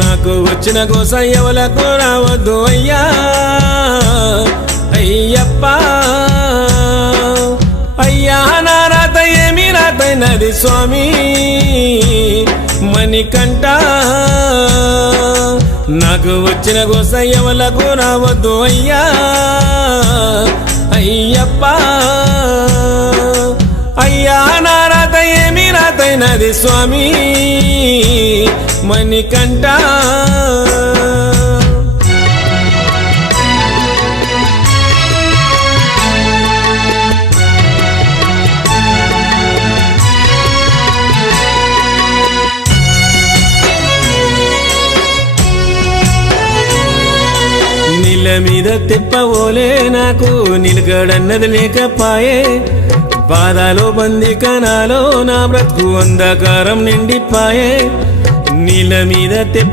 నాకు వచ్చిన గోస ఎవలకు రావద్దు అయ్యా అయ్యప్ప అయ్యా నా రాత ఏమి రాతైనది స్వామి మణికంఠ నాకు వచ్చిన గోస ఎవలకు రావద్దు అయ్యా అయ్యప్ప అయ్యా నా రాత ఏమి రాతైనది స్వామి మణికంఠ నీళ్ళ మీద తెప్పవోలే నాకు నిలకడన్నది లేకపాయే బాధలో బందికనాలో నా బ్రతుకు అంధకారం నిండిపాయే నీళ్ళ మీద తెప్ప